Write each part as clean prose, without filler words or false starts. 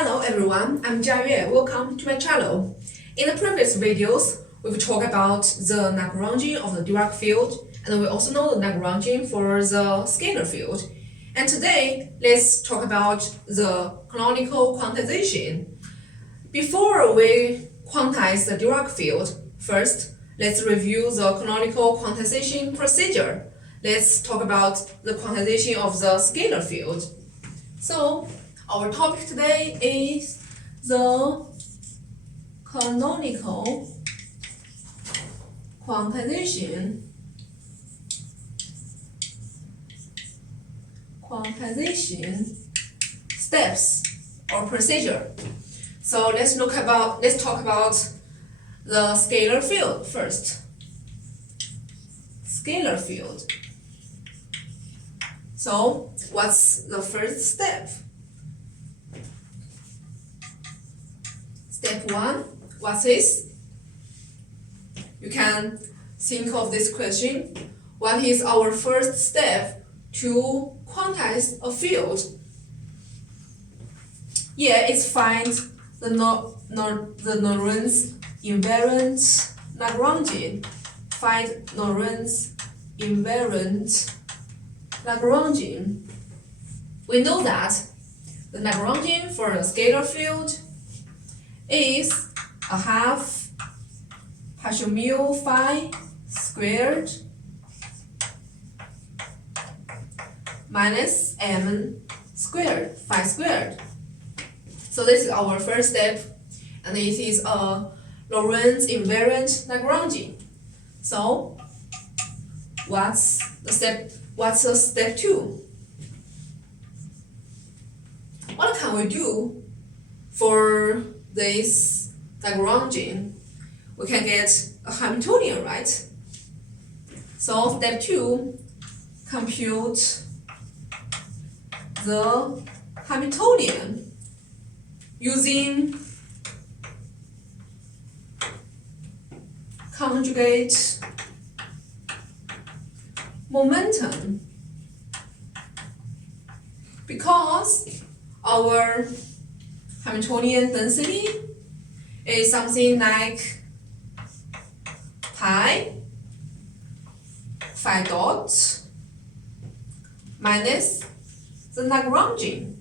Hello everyone, I'm Jiayue. Welcome to my channel. In the previous videos, we've talked about the Lagrangian of the Dirac field, and we also know the Lagrangian for the scalar field. And today, let's talk about the canonical quantization. Before we quantize the Dirac field, first, let's review the canonical quantization procedure. Let's talk about the quantization of the scalar field. So, our topic today is the canonical quantization steps or procedure. So let's talk about the scalar field first. Scalar field. So what's the first step? Step 1, what is? You can think of this question. What is our first step to quantize a field? Yeah, it's find the Lorentz invariant Lagrangian. Find Lorentz invariant Lagrangian. We know that the Lagrangian for a scalar field is a half partial mu phi squared minus m squared, phi squared. So this is our first step, and it is a Lorentz invariant Lagrangian. So what's the step 2? What can we do for this Lagrangian? We can get a Hamiltonian, right? So step 2, compute the Hamiltonian using conjugate momentum, because our Hamiltonian density is something like pi phi dot minus the Lagrangian.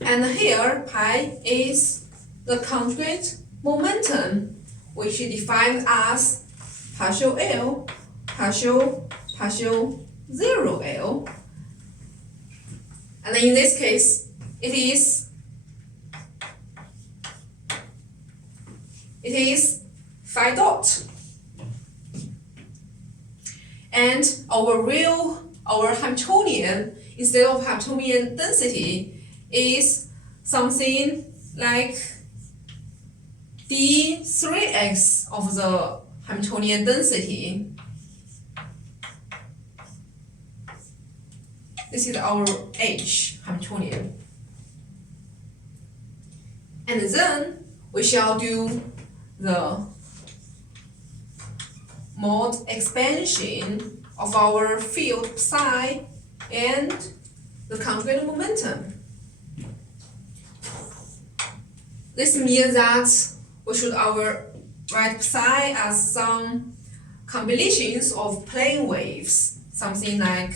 And here pi is the conjugate momentum, which is defined as partial L, partial 0L. And in this case, it is phi dot. And our Hamiltonian, instead of Hamiltonian density, is something like d3x of the Hamiltonian density. This is our H Hamiltonian. And then we shall do the mod expansion of our field psi and the conjugate momentum. This means that we should write psi as some combinations of plane waves, something like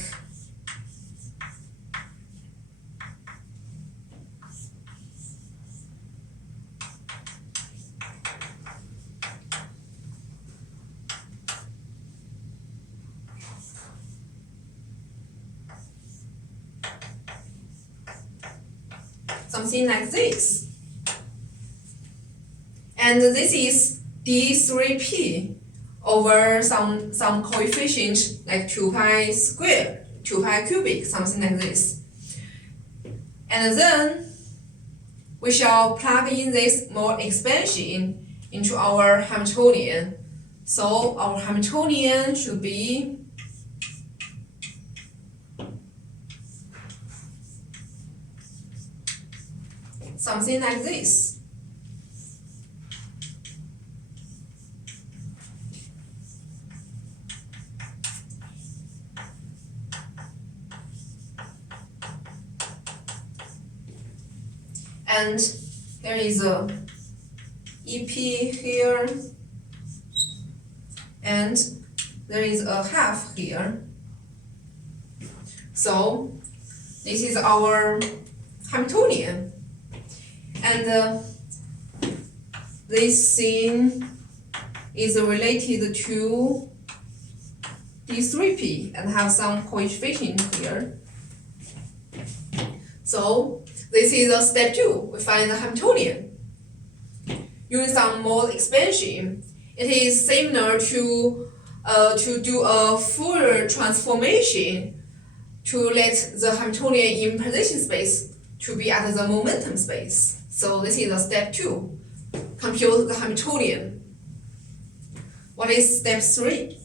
this. And this is d3p over some coefficient like 2 pi squared, 2 pi cubic, something like this. And then we shall plug in this mod expansion into our Hamiltonian. So our Hamiltonian should be something like this. and there is a EP here, and there is a half here. So this is our Hamiltonian, and this thing is related to D3P and have some coefficient here. So this is a step 2. We find the Hamiltonian. Using some mode expansion, it is similar to do a Fourier transformation to let the Hamiltonian in position space to be at the momentum space. So this is a step 2. Compute the Hamiltonian. What is step 3?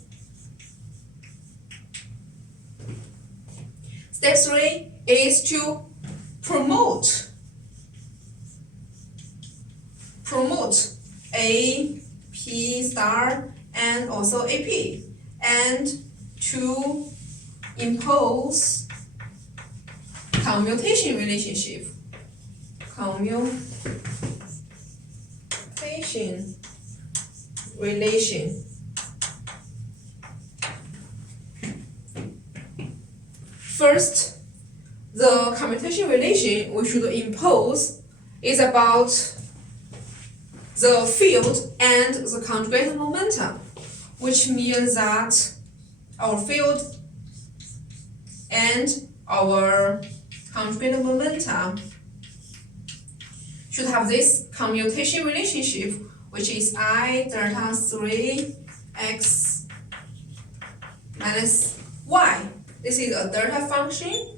Step 3 is to promote A, P star, and also AP, and to impose commutation relationship. Commutation relation. First, the commutation relation we should impose is about the field and the conjugate momentum, which means that our field and our conjugate momentum should have this commutation relationship, which is I delta 3 x minus y. This is a delta function.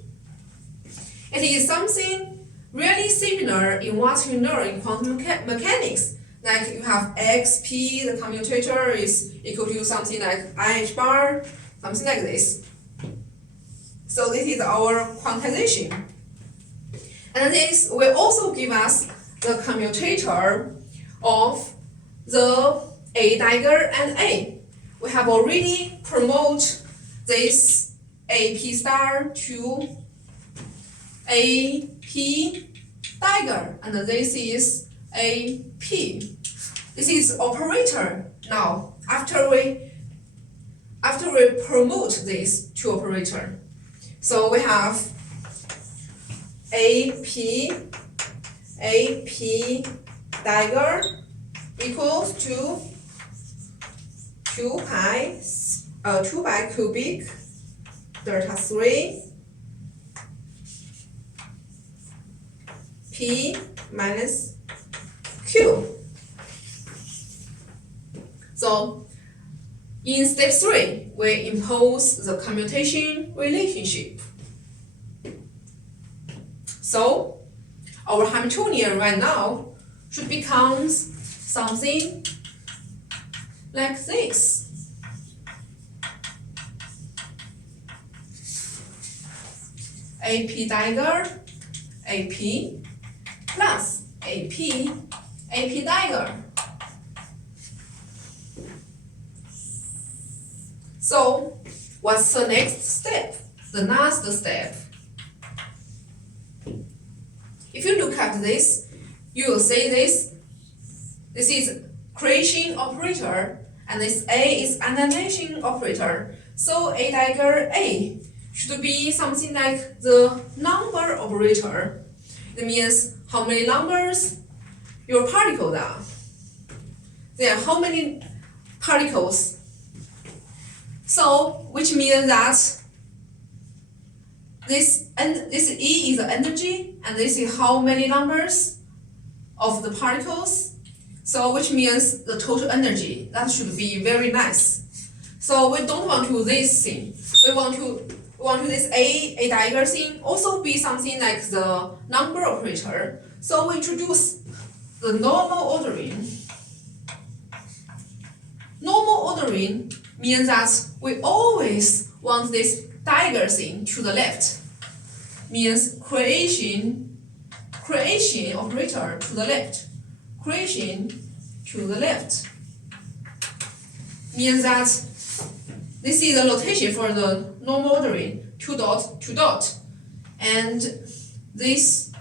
It is something really similar in what you know in quantum mechanics. Like you have xp, the commutator is equal to something like IH bar, something like this. So this is our quantization. And this will also give us the commutator of the A dagger and A. We have already promoted this AP star to AP dagger, and this is AP. This is operator. Now, after we promote this to operator, so we have AP dagger equals to 2 pi cubic delta 3 P minus Q. So in step 3, we impose the commutation relationship. So our Hamiltonian right now should become something like this. AP dagger, AP plus AP dagger. So what's the next step? The last step. If you look at this, you will see this is creation operator, and this A is annihilation operator. So A dagger A should be something like the number operator. It means how many numbers your particles are. There are how many particles. So which means that this E is the energy, and this is how many numbers of the particles. So which means the total energy. That should be very nice. So we don't want to this thing. We want to this A dagger thing also be something like the number operator. So we introduce the normal ordering. Normal ordering means that we always want this dagger thing to the left. Means creation operator to the left. Creation to the left. Means that this is the notation for the normal ordering, 2 dot, 2 dot. And this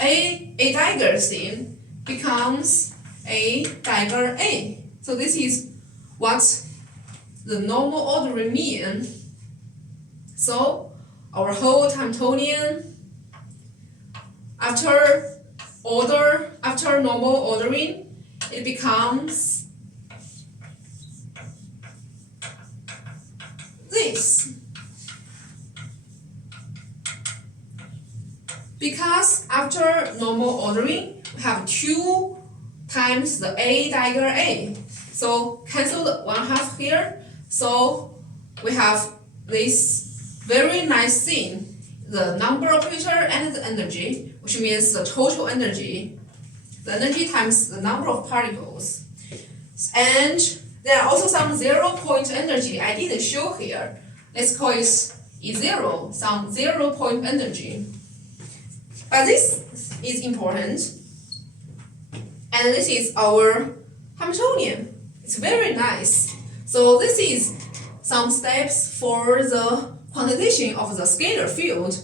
A A dagger thing becomes A dagger A. So this is what the normal ordering mean. So our whole Hamiltonian after normal ordering, it becomes this. Because after normal ordering, we have 2 times the A dagger A. So cancel the 1/2 here. So we have this very nice thing, the number operator and the energy, which means the total energy. The energy times the number of particles. And there are also some 0-point energy I didn't show here. Let's call it E0, some 0-point energy. But this is important. And this is our Hamiltonian. It's very nice. So this is some steps for the quantization of the scalar field.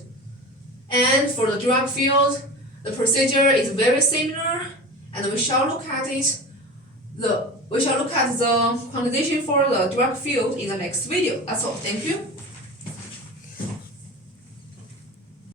And for the Dirac field, the procedure is very similar, and we shall look at the quantization for the Dirac field in the next video. That's all. Thank you.